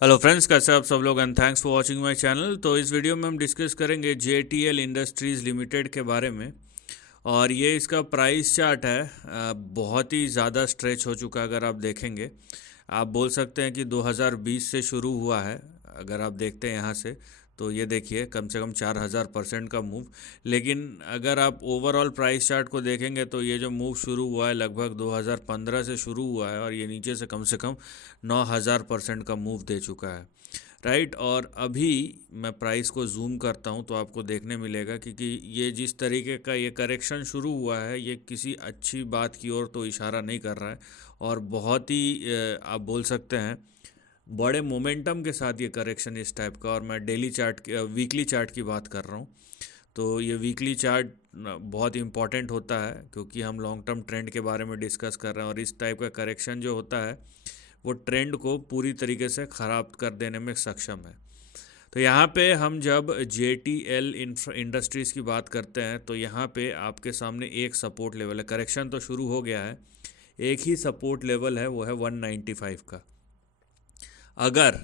Hello friends, कैसे आप सब लोग and thanks for watching my channel. तो इस वीडियो में हम डिस्कस करेंगे JTL इंडस्ट्रीज़ लिमिटेड के बारे में। और ये इसका प्राइस चार्ट है, बहुत ही ज़्यादा स्ट्रेच हो चुका है। अगर आप देखेंगे, आप बोल सकते हैं कि 2020 से शुरू हुआ है। अगर आप देखते हैं यहाँ से, तो ये देखिए कम से कम 4000% का मूव। लेकिन अगर आप ओवरऑल प्राइस चार्ट को देखेंगे तो ये जो मूव शुरू हुआ है लगभग 2015 से शुरू हुआ है, और ये नीचे से कम 9000% का मूव दे चुका है, राइट। और अभी मैं प्राइस को जूम करता हूँ तो आपको देखने मिलेगा, क्योंकि ये जिस तरीके का ये करेक्शन शुरू हुआ है, ये किसी अच्छी बात की ओर तो इशारा नहीं कर रहा है। और बहुत ही आप बोल सकते हैं बड़े मोमेंटम के साथ ये करेक्शन इस टाइप का। और मैं डेली चार्ट वीकली चार्ट की बात कर रहा हूँ। तो ये वीकली चार्ट बहुत इंपॉर्टेंट होता है, क्योंकि हम लॉन्ग टर्म ट्रेंड के बारे में डिस्कस कर रहे हैं। और इस टाइप का करेक्शन जो होता है वो ट्रेंड को पूरी तरीके से ख़राब कर देने में सक्षम है। तो यहाँ पे हम जब JTL इंडस्ट्रीज़ की बात करते हैं तो यहाँ पे आपके सामने एक सपोर्ट लेवल है। करेक्शन तो शुरू हो गया है, एक ही सपोर्ट लेवल है, वो है 195 का। अगर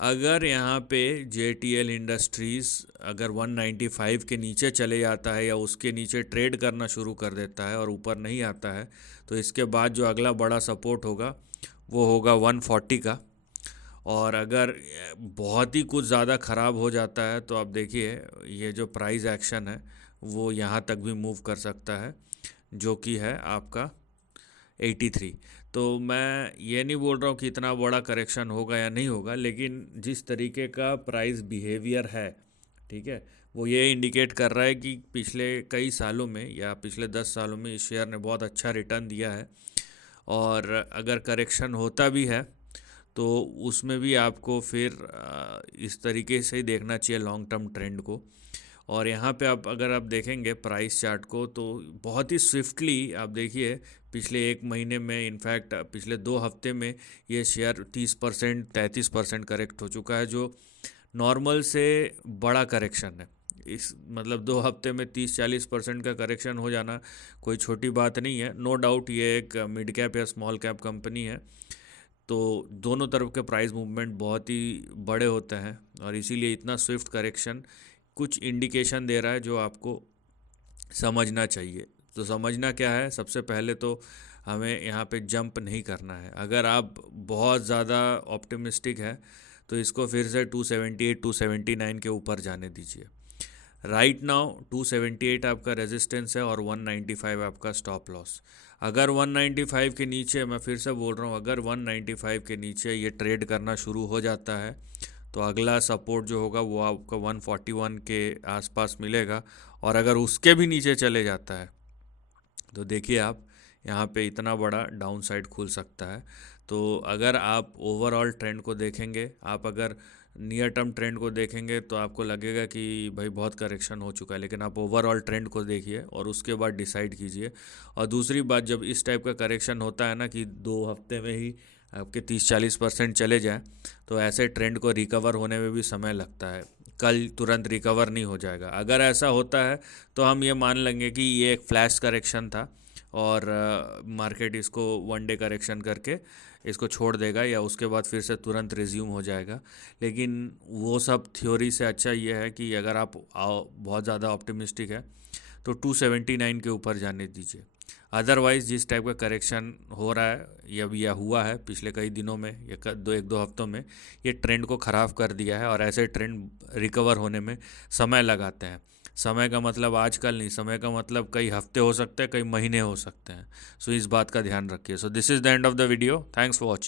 अगर यहाँ पे JTL इंडस्ट्रीज़ अगर 195 के नीचे चले जाता है या उसके नीचे ट्रेड करना शुरू कर देता है और ऊपर नहीं आता है, तो इसके बाद जो अगला बड़ा सपोर्ट होगा वो होगा 140 का। और अगर बहुत ही कुछ ज़्यादा ख़राब हो जाता है तो आप देखिए ये जो प्राइस एक्शन है वो यहाँ तक भी मूव कर सकता है, जो कि है आपका 83। तो मैं ये नहीं बोल रहा हूँ कि इतना बड़ा करेक्शन होगा या नहीं होगा, लेकिन जिस तरीके का प्राइस बिहेवियर है, ठीक है, वो ये इंडिकेट कर रहा है कि पिछले कई सालों में या पिछले 10 सालों में इस शेयर ने बहुत अच्छा रिटर्न दिया है। और अगर करेक्शन होता भी है तो उसमें भी आपको फिर इस तरीके से ही देखना चाहिए लॉन्ग टर्म ट्रेंड को। और यहाँ पे आप अगर आप देखेंगे प्राइस चार्ट को तो बहुत ही स्विफ्टली आप देखिए पिछले एक महीने में, इनफैक्ट पिछले 2 हफ्ते में ये शेयर 30% 33% करेक्ट हो चुका है, जो नॉर्मल से बड़ा करेक्शन है। इस मतलब 2 हफ्ते में 30-40% का करेक्शन हो जाना कोई छोटी बात नहीं है। नो डाउट ये एक मिड कैप या स्मॉल कैप कंपनी है, तो दोनों तरफ के प्राइस मूवमेंट बहुत ही बड़े होते हैं और इसीलिए इतना स्विफ्ट करेक्शन कुछ इंडिकेशन दे रहा है जो आपको समझना चाहिए। तो समझना क्या है, सबसे पहले तो हमें यहाँ पे जंप नहीं करना है। अगर आप बहुत ज़्यादा ऑप्टिमिस्टिक है तो इसको फिर से 278 279 के ऊपर जाने दीजिए। राइट नाउ 278 आपका रेजिस्टेंस है और 195 आपका स्टॉप लॉस। अगर 195 के नीचे, मैं फिर से बोल रहा हूँ, अगर 195 के नीचे ये ट्रेड करना शुरू हो जाता है तो अगला सपोर्ट जो होगा वो आपका 141 के आसपास मिलेगा। और अगर उसके भी नीचे चले जाता है तो देखिए आप यहाँ पे इतना बड़ा डाउन साइड खुल सकता है। तो अगर आप ओवरऑल ट्रेंड को देखेंगे, आप अगर नियर टर्म ट्रेंड को देखेंगे तो आपको लगेगा कि भाई बहुत करेक्शन हो चुका है, लेकिन आप ओवरऑल ट्रेंड को देखिए और उसके बाद डिसाइड कीजिए। और दूसरी बात, जब इस टाइप का करेक्शन होता है ना कि 2 हफ्ते में ही आपके 30-40% चले जाएं, तो ऐसे ट्रेंड को रिकवर होने में भी समय लगता है। कल तुरंत रिकवर नहीं हो जाएगा। अगर ऐसा होता है तो हम ये मान लेंगे कि ये एक फ्लैश करेक्शन था और मार्केट इसको वन डे करेक्शन करके इसको छोड़ देगा या उसके बाद फिर से तुरंत रिज्यूम हो जाएगा। लेकिन वो सब थ्योरी से अच्छा ये है कि अगर आप बहुत ज़्यादा ऑप्टिमिस्टिक है तो 279 के ऊपर जाने दीजिए। अदरवाइज़ जिस टाइप का करेक्शन हो रहा है या हुआ है पिछले कई दिनों में या एक दो हफ्तों में, ये ट्रेंड को ख़राब कर दिया है और ऐसे ट्रेंड रिकवर होने में समय लगाते हैं। समय का मतलब आजकल नहीं, समय का मतलब कई हफ्ते हो सकते हैं, कई महीने हो सकते हैं। सो इस बात का ध्यान रखिए। So this is the end of the video. Thanks for watching.